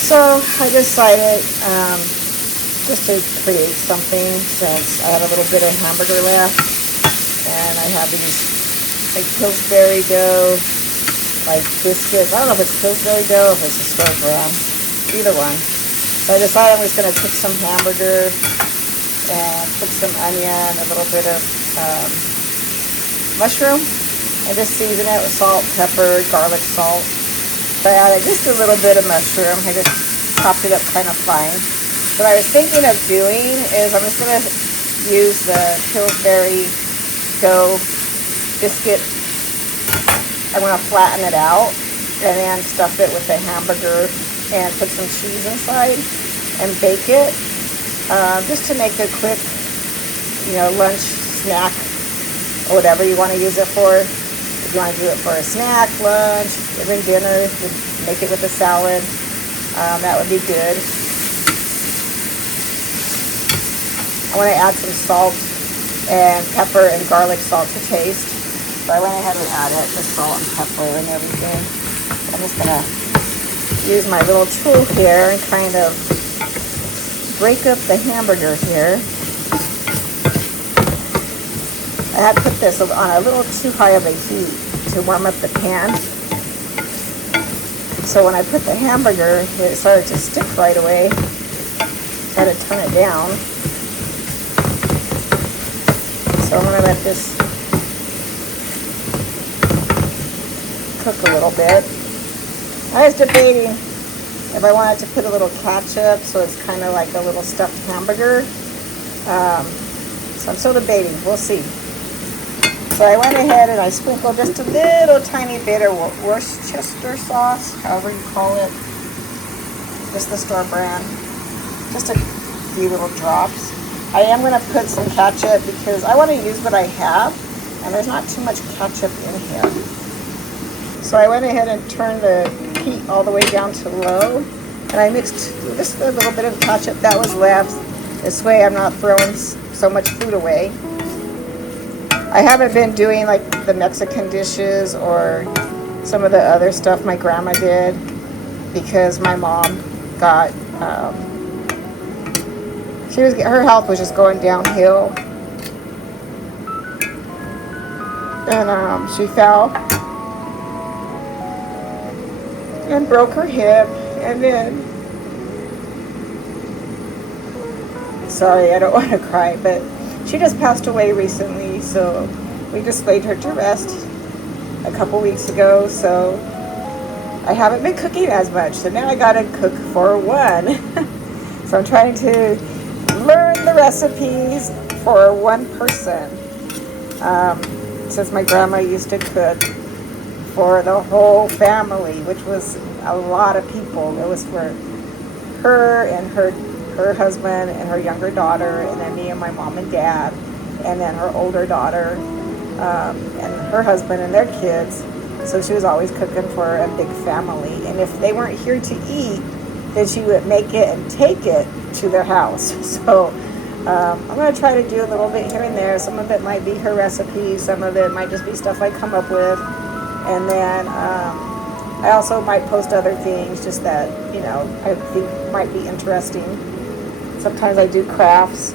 So I decided just to create something since I had a little bit of hamburger left, and I have these like Pillsbury dough, like biscuits. I don't know if it's Pillsbury dough, if it's a store brand, either one. So I decided I'm just going to cook some hamburger and put some onion, a little bit of mushroom, and just season it with salt, pepper, garlic salt. So I added just a little bit of mushroom. I just chopped it up kind of fine. What I was thinking of doing is I'm just going to use the Pillsbury dough biscuit. I'm going to flatten it out and then stuff it with the hamburger and put some cheese inside and bake it just to make a quick, lunch snack or whatever you want to use it for. If you want to do it for a snack, lunch, even dinner, make it with a salad. That would be good. I want to add some salt and pepper and garlic salt to taste. So I went ahead and added the salt and pepper and everything. I'm just going to use my little tool here and kind of break up the hamburger here. I had put this on a little too high of a heat to warm up the pan. So when I put the hamburger, it started to stick right away. I had to turn it down. So I'm going to let this cook a little bit. I was debating if I wanted to put a little ketchup so it's kind of like a little stuffed hamburger. So I'm still debating. We'll see. So I went ahead and I sprinkled just a little tiny bit of Worcestershire sauce, however you call it. Just the store brand. Just a few little drops. I am going to put some ketchup because I want to use what I have, and there's not too much ketchup in here. So I went ahead and turned the heat all the way down to low, and I mixed just a little bit of ketchup that was left. This way I'm not throwing so much food away. I haven't been doing like the Mexican dishes or some of the other stuff my grandma did because my mom got her health was just going downhill, and she fell and broke her hip, and then sorry, I don't want to cry, but she just passed away recently, so we just laid her to rest a couple weeks ago. So I haven't been cooking as much, so now I gotta cook for one. So I'm trying to learn the recipes for one person, since my grandma used to cook for the whole family, which was a lot of people. It was for her and her husband and her younger daughter, and then me and my mom and dad, and then her older daughter, and her husband and their kids. So she was always cooking for a big family, and if they weren't here to eat, then she would make it and take it to their house. So I'm going to try to do a little bit here and there. Some of it might be her recipes, some of it might just be stuff I come up with, and then I also might post other things just that I think might be interesting. Sometimes I do crafts,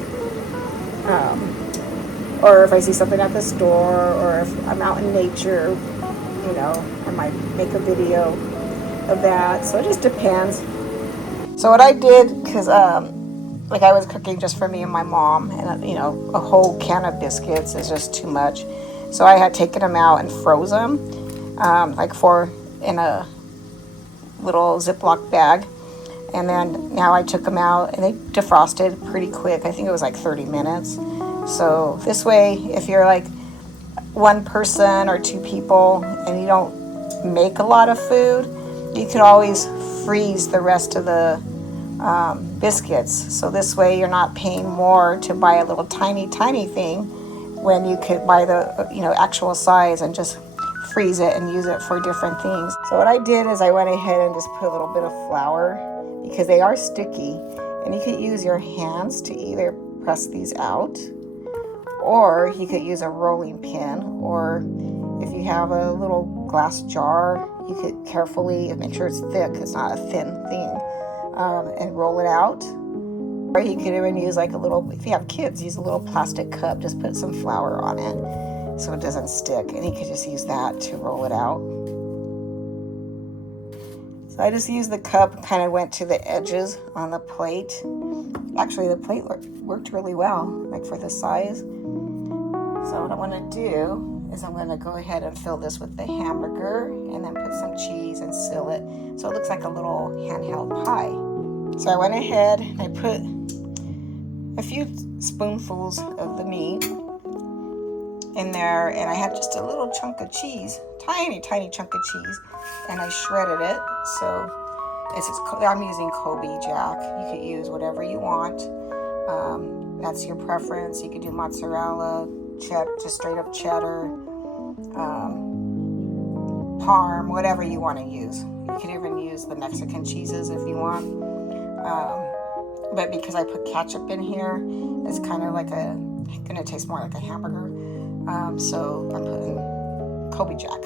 or if I see something at the store, or if I'm out in nature, I might make a video of that. So it just depends. So what I did, because like I was cooking just for me and my mom, and a whole can of biscuits is just too much. So I had taken them out and froze them, in a little Ziploc bag. And then now I took them out and they defrosted pretty quick. I think it was like 30 minutes. So this way, if you're like one person or two people and you don't make a lot of food, you could always freeze the rest of the biscuits. So this way you're not paying more to buy a little tiny thing when you could buy the actual size and just freeze it and use it for different things. So what I did is I went ahead and just put a little bit of flour, because they are sticky, and you could use your hands to either press these out, or you could use a rolling pin, or if you have a little glass jar, you could carefully make sure it's thick, it's not a thin thing, and roll it out. Or you could even use like a little, if you have kids, use a little plastic cup, just put some flour on it so it doesn't stick, and you could just use that to roll it out. So I just used the cup, kind of went to the edges on the plate. Actually, the plate worked really well, like for the size. So what I want to do is I'm going to go ahead and fill this with the hamburger and then put some cheese and seal it so it looks like a little handheld pie. So I went ahead and I put a few spoonfuls of the meat in there, and I had just a little chunk of cheese, tiny chunk of cheese, and I shredded it. So I'm using Kobe Jack. You could use whatever you want. That's your preference. You could do mozzarella, just straight up cheddar, parm, whatever you want to use. You could even use the Mexican cheeses if you want. But because I put ketchup in here, it's kind of like gonna taste more like a hamburger. So I'm putting Kobe Jack.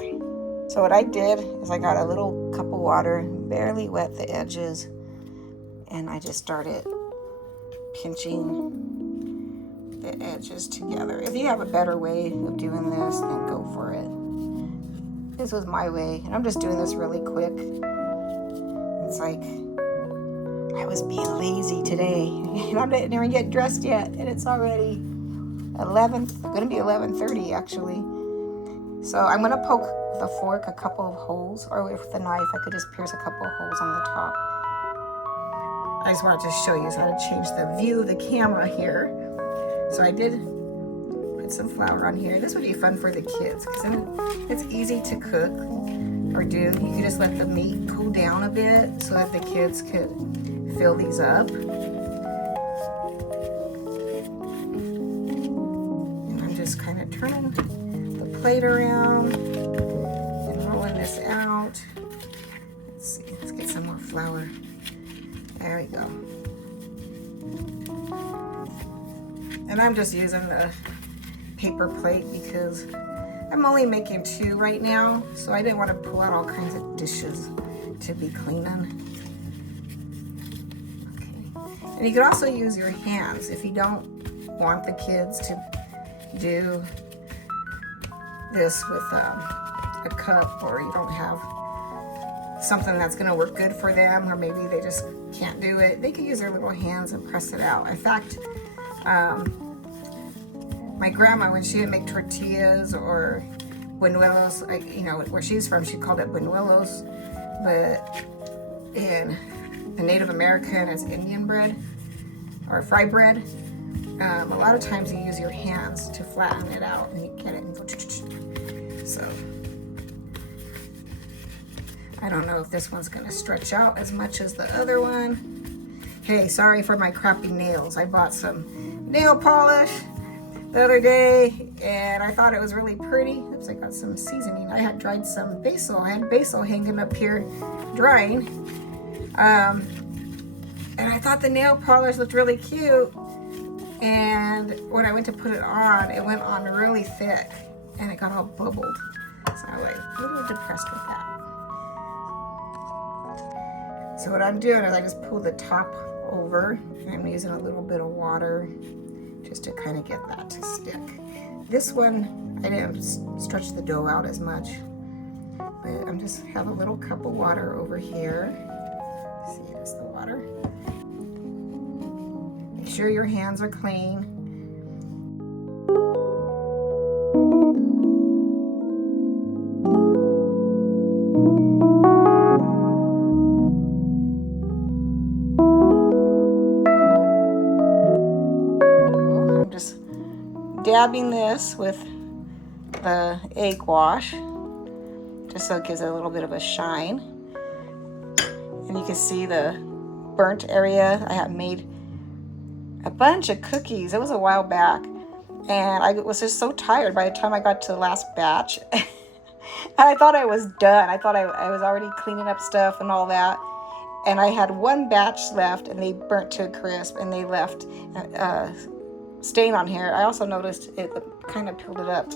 So what I did is I got a little cup of water, barely wet the edges, and I just started pinching the edges together. If you have a better way of doing this, then go for it. This was my way, and I'm just doing this really quick. It's like I was being lazy today, and I didn't even get dressed yet, and it's already 11th, going to be 11:30 actually. So I'm going to poke with a fork a couple of holes, or with the knife I could just pierce a couple of holes on the top. I just wanted to show you how to change the view of the camera here. So I did put some flour on here. This would be fun for the kids because then it's easy to cook or do. You can just let the meat cool down a bit so that the kids could fill these up. Kind of turning the plate around and rolling this out. Let's see, let's get some more flour. There we go. And I'm just using the paper plate because I'm only making 2 right now, so I didn't want to pull out all kinds of dishes to be cleaning. Okay. And you can also use your hands if you don't want the kids to do this with a cup, or you don't have something that's going to work good for them, or maybe they just can't do it. They can use their little hands and press it out. In fact, my grandma, when she would make tortillas or buñuelos, where she's from, she called it buñuelos, but in the Native American, it's Indian bread or fry bread. A lot of times you use your hands to flatten it out and you get it and go. So I don't know if this one's gonna stretch out as much as the other one. Hey, sorry for my crappy nails. I bought some nail polish the other day and I thought it was really pretty. Oops, I got some seasoning. I had dried some basil. I had basil hanging up here drying. And I thought the nail polish looked really cute. And when I went to put it on, it went on really thick and it got all bubbled. So I was like a little depressed with that. So what I'm doing is I just pull the top over and I'm using a little bit of water just to kind of get that to stick. This one, I didn't stretch the dough out as much, but I'm just have a little cup of water over here. See, that's the water. Make sure your hands are clean. I'm just dabbing this with the egg wash just so it gives it a little bit of a shine. And you can see the burnt area. I have made a bunch of cookies. It was a while back and I was just so tired by the time I got to the last batch. I thought I was done. I thought I was already cleaning up stuff and all that, and I had one batch left and they burnt to a crisp and they left stain on here. I also noticed it kind of peeled it up.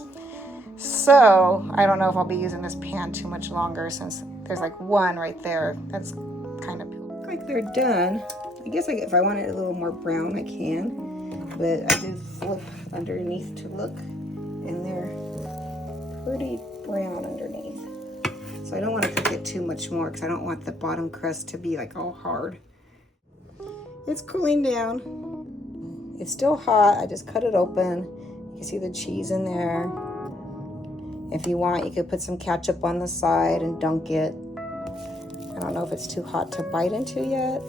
So I don't know if I'll be using this pan too much longer since there's like one right there that's kind of peeled. like they're done. I guess if I want it a little more brown, I can. But I did flip underneath to look, and they're pretty brown underneath. So I don't want to cook it too much more because I don't want the bottom crust to be like all hard. It's cooling down. It's still hot. I just cut it open. You can see the cheese in there. If you want, you could put some ketchup on the side and dunk it. I don't know if it's too hot to bite into yet.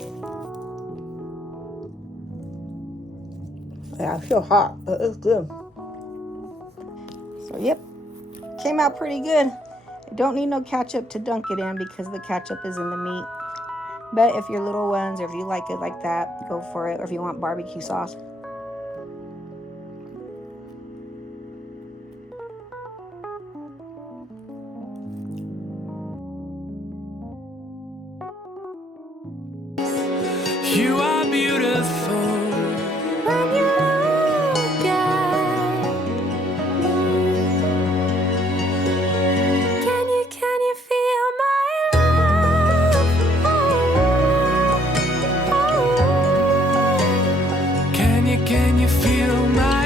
Yeah, I feel hot, but it's good. So, yep, came out pretty good. I don't need no ketchup to dunk it in because the ketchup is in the meat. But if you're little ones, or if you like it like that, go for it. Or if you want barbecue sauce. You are beautiful when you look at me. Can you feel my love? Oh, oh. Can you feel my